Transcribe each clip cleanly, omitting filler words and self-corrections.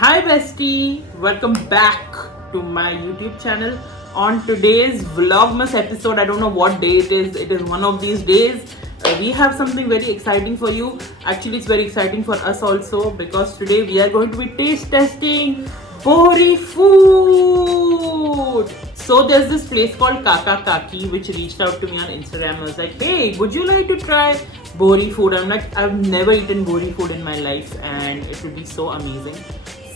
Hi bestie, welcome back to my YouTube channel. On today's Vlogmas episode, I don't know what day it is one of these days. We have something very exciting for you. Actually, it's very exciting for us also because today we are going to be taste testing Bohri food. So there's this place called Kaka Kaki which reached out to me on Instagram and was like, hey, would you like to try Bohri food? I'm like, I've never eaten Bohri food in my life and it will be so amazing.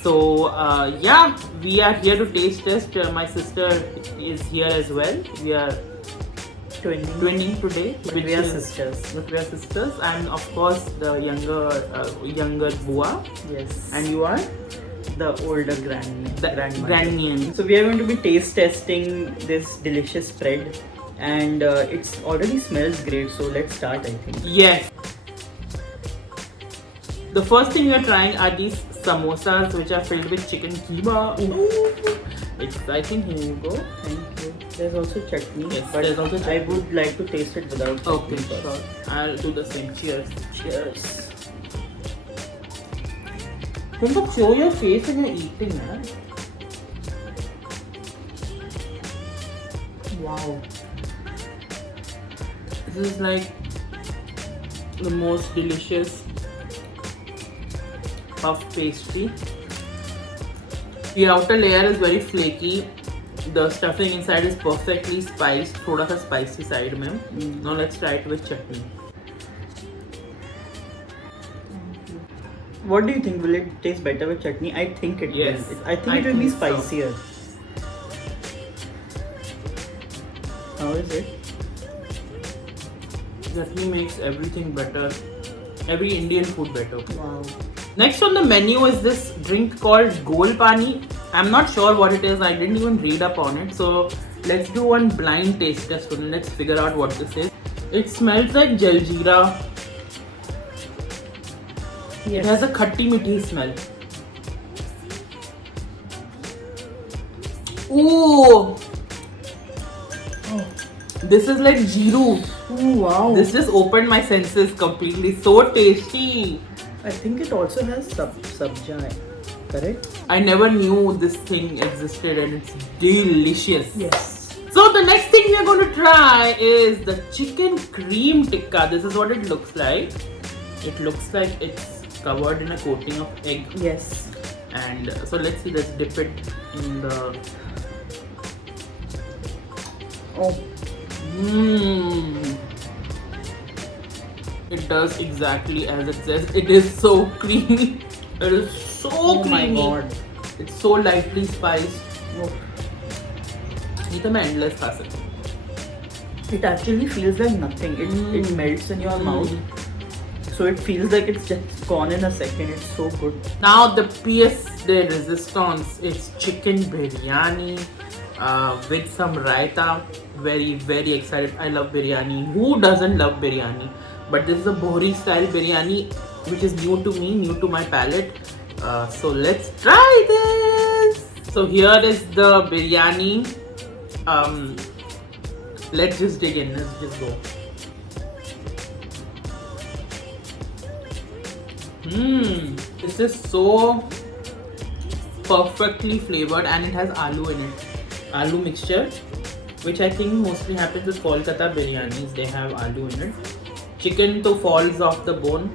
So yeah, we are here to taste test. My sister is here as well. We are twinning today. We are sisters. But we are sisters, and of course the younger Bua. Yes. And you are The older grandmother. Granny. So we are going to be taste testing this delicious spread, and it's already smells great. So let's start. I think. Yes. The first thing we are trying are these samosas, which are filled with chicken keema. Ooh. Exciting. Here you go. Thank you. There's also chutney. Yes, but there's also I would like to taste it without. Okay, chutney sure. first. I'll do the same. Cheers. Cheers. Don't show your face when you're eating, man. Wow. This is like the most delicious puff pastry. The outer layer is very flaky. The stuffing inside is perfectly spiced. थोड़ा सा spicy side में. Now let's try it with chutney. What do you think? Will it taste better with chutney? I think it Yes, will. I think it will be think so. spicier. How is it? Chutney makes everything better. Every Indian food better. Wow. Next on the menu is this drink called Gol Pani. I'm not sure what it is. I didn't even read up on it. So let's do one blind taste test and let's figure out what this is. It smells like jaljeera. Yes. It has a khatti mithi smell. Ooh! Oh. This is like jeeru. Oh wow. This just opened my senses completely. So tasty. I think it also has sabja, correct? I never knew this thing existed and it's delicious. Yes. So the next thing we are going to try is the chicken cream tikka. This is what it looks like. It looks like it's covered in a coating of egg. Yes. And so let's see, let's dip it in the... Oh. Mmm. It does exactly as it says. It is so creamy. It is so creamy. My god. It's so lightly spiced. Oh. ये तो मैं endless खा सकती हूँ. It actually feels like nothing. It melts in your mouth. So it feels like it's just gone in a second. It's so good. Now the pièce de resistance is chicken biryani with some raita. Very, very excited. I love biryani. Who doesn't love biryani? But this is a Bohri style biryani which is new to me, new to my palate. So let's try this. So here is the biryani. Let's just dig in. Let's just go. This is so perfectly flavored and it has aloo in it. Aloo mixture, which I think mostly happens with Kolkata biryanis. They have aloo in it. Chicken to falls off the bone.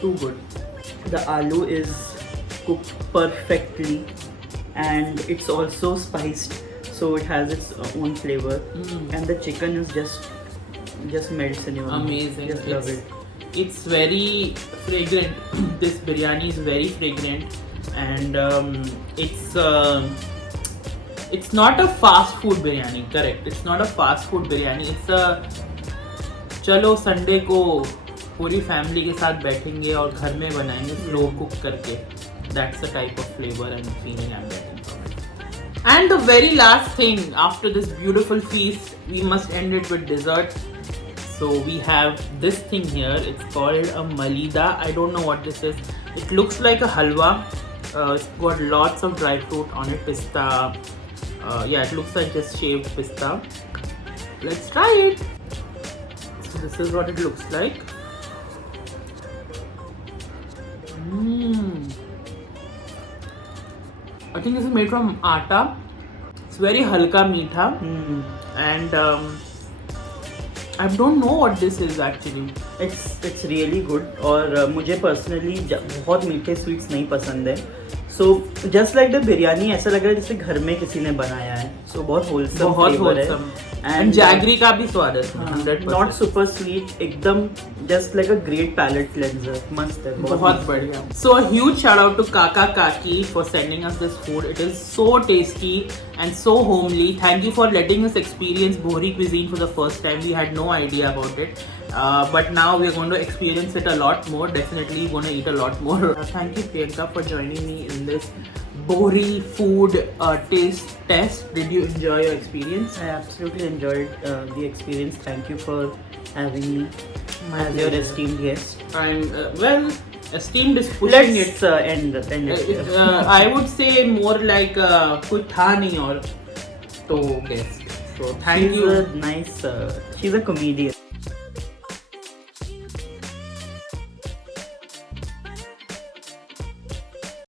Too good. The aloo is cooked perfectly, and it's also spiced, so it has its own flavor. And the chicken is just melts in your mouth. Amazing. Just love it. It's very fragrant. This biryani is very fragrant, and it's not a fast food biryani. Correct. It's not a fast food biryani. It's a चलो Sunday को पूरी family के साथ बैठेंगे और घर में बनाएंगे स्लो कुक करके. That's the type of flavor and feeling I'm getting from it. And the very last thing after this beautiful feast, we must end it with dessert. So we have this thing here. It's called a malida. I don't know what this is. It looks like a halwa. It's got lots of dry fruit on it. Pista. Yeah, it looks like just shaved pista. Let's try it. So this is what it looks like. I think this is made from atta. It's very halka meetha. And I don't know what this is actually. It's really good. और मुझे personally बहुत मीठे sweets नहीं पसंद है. So just like the biryani, ऐसा लग रहा है जैसे घर में किसी ने बनाया है. So बहुत wholesome flavor है. And jaggery का भी स्वाद है. 100%. Not super sweet, एकदम just like a great palate cleanser. मस्त है. बहुत बढ़िया. So a huge shout out to Kaka Kaki for sending us this food. It is so tasty and so homely. Thank you for letting us experience Bohri cuisine for the first time. We had no idea about it. But now we are going to experience it a lot more. Definitely going to eat a lot more. Thank you, Priyanka, for joining me in this Bohri food taste test. Did you enjoy your experience? I absolutely enjoyed the experience. Thank you for having me as your esteemed guest. I'm well, esteemed is pushing it. Let's end it. I would say more like कुछ था नहीं और तो guest. So thank you. She's a comedian.